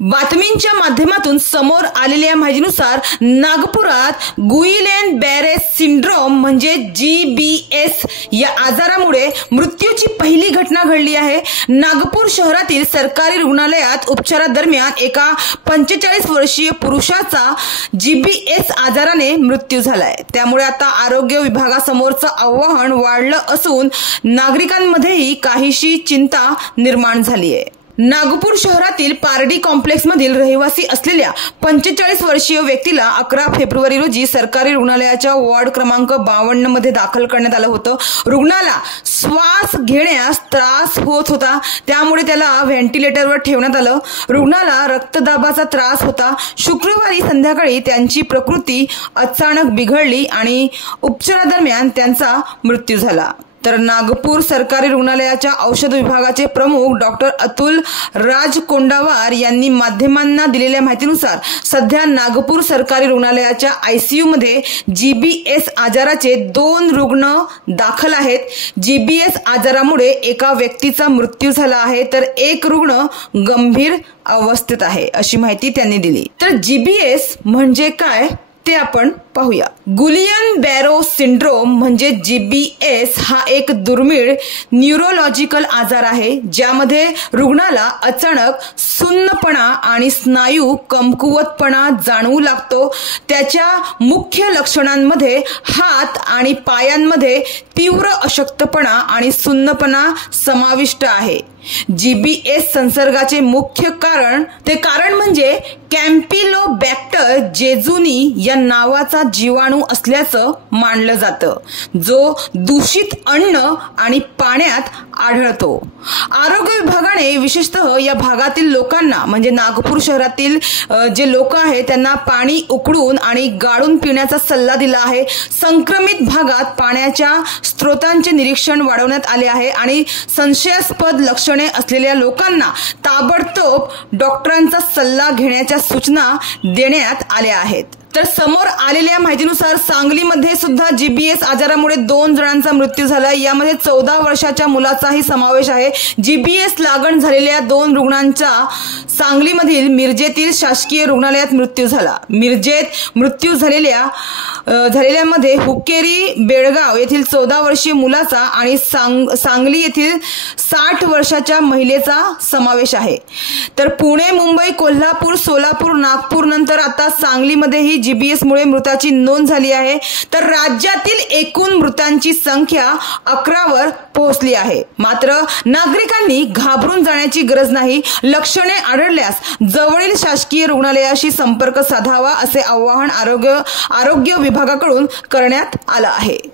बातमींच्या माध्यमातून समोर आलेल्या माहितीनुसार नागपुरात गुइलेन बॅरे सिंड्रोम म्हणजे GBS या आजारामुळे मृत्यूची पहिली घटना घडली आहे। नागपूर शहरातील सरकारी रुग्णालयात उपचारादरम्यान एका 45 वर्षीय पुरुषाचा GBS आजाराने मृत्यू झालाय। त्यामुळे आता आरोग्य विभागासमोरचं आव्हान वाढलं असून नागरिकांमध्येही काहीशी चिंता निर्माण झाली आहे। नागपूर शहरातील पारडी कॉम्प्लेक्स मधील रहिवासी असलेल्या 45 वर्षीय व्यक्तीला 11 फेब्रुवारी रोजी सरकारी रुग्णालयाच्या वॉर्ड क्रमांक 52 मध्ये दाखल करण्यात आलं होतं। रुग्णाला श्वास घेण्यास त्रास होत होता, त्यामुळे त्याला व्हेंटिलेटरवर ठेवण्यात आलं। रुग्णाला रक्तदाबाचा त्रास होता। शुक्रवारी संध्याकाळी त्यांची प्रकृती अचानक बिघडली आणि उपचारादरम्यान त्यांचा मृत्यू झाला। तर नागपूर सरकारी रुग्णालयाच्या औषध विभागाचे प्रमुख डॉक्टर अतुल राज कोंडावार यांनी माध्यमांना दिलेल्या माहितीनुसार सध्या नागपूर सरकारी रुग्णालयाच्या ICU मध्ये GBS आजाराचे 2 रुग्ण दाखल आहेत। GBS आजारामुळे एका व्यक्तीचा मृत्यू झाला आहे, तर एक रुग्ण गंभीर अवस्थेत आहे, अशी माहिती त्यांनी दिली। तर GBS म्हणजे काय ते आपण पाहूया। गुइलेन बॅरे सिंड्रोम म्हणजे GBS हा एक दुर्मिळ न्यूरोलॉजिकल आजार आहे, ज्यामध्ये रुग्णाला अचानक सुन्नपणा आणि स्नायू कमकुवतपणा जाणवू लागतो। त्याच्या मुख्य लक्षणांमध्ये हात आणि पायांमध्ये तीव्र अशक्तपणा आणि सुन्नपणा समाविष्ट आहे। GBS संसर्गाचे मुख्य कारण म्हणजे कॅम्पिलोबॅक्टर जेजुनी या नावाचा जीवाणू असल्याचं मानलं जातं, जो दूषित अन्न आणि पाण्यात आढळतो। आरोग्य विभागाने विशेषतः या भागातील लोकांना म्हणजे नागपूर शहरातील जे लोक आहेत त्यांना पाणी उकळून आणि गाळून पिण्याचा सल्ला दिला आहे। संक्रमित भागात पाण्याच्या स्रोतांचे निरीक्षण वाढवण्यात आले आहे आणि संशयास्पद लक्षणे असलेल्या लोकांना ताबडतोब डॉक्टरांचा सल्ला घेण्याच्या सूचना देण्यात आल्या आहेत। तर समोर आलेल्या माहितीनुसार सांगलीमध्ये सुद्धा GBS आजारामुळे 2 जणांचा मृत्यू झाला। यामध्ये 14 वर्षाच्या मुलाचाही समावेश आहे। GBS लागण झालेल्या 2 रुग्णांचा सांगलीमधील मिरजेतील शासकीय रुग्णालयात मृत्यू झाला। मिरजेत मृत्यू झालेल्यामध्ये हुक्केरी बेळगाव येथील 14 वर्षीय मुलाचा आणि सांगली येथील 60 वर्षाच्या महिलेचा समावेश आहे। तर पुणे, मुंबई, कोल्हापूर, सोलापूर, नागपूर नंतर आता सांगलीमध्येही GBS मुळे मृताची नोंद झाली आहे। तर राज्यातील एकूण मृतांची संख्या 11 वर पोहोचली आहे। मात्र नागरिकांनी घाबरून जाण्याची गरज नाही। लक्षणे आढळल्यास जवळील शासकीय रुग्णालयाशी संपर्क साधावा, असे आवाहन आरोग्य विभागाकडून करण्यात आलं आहे।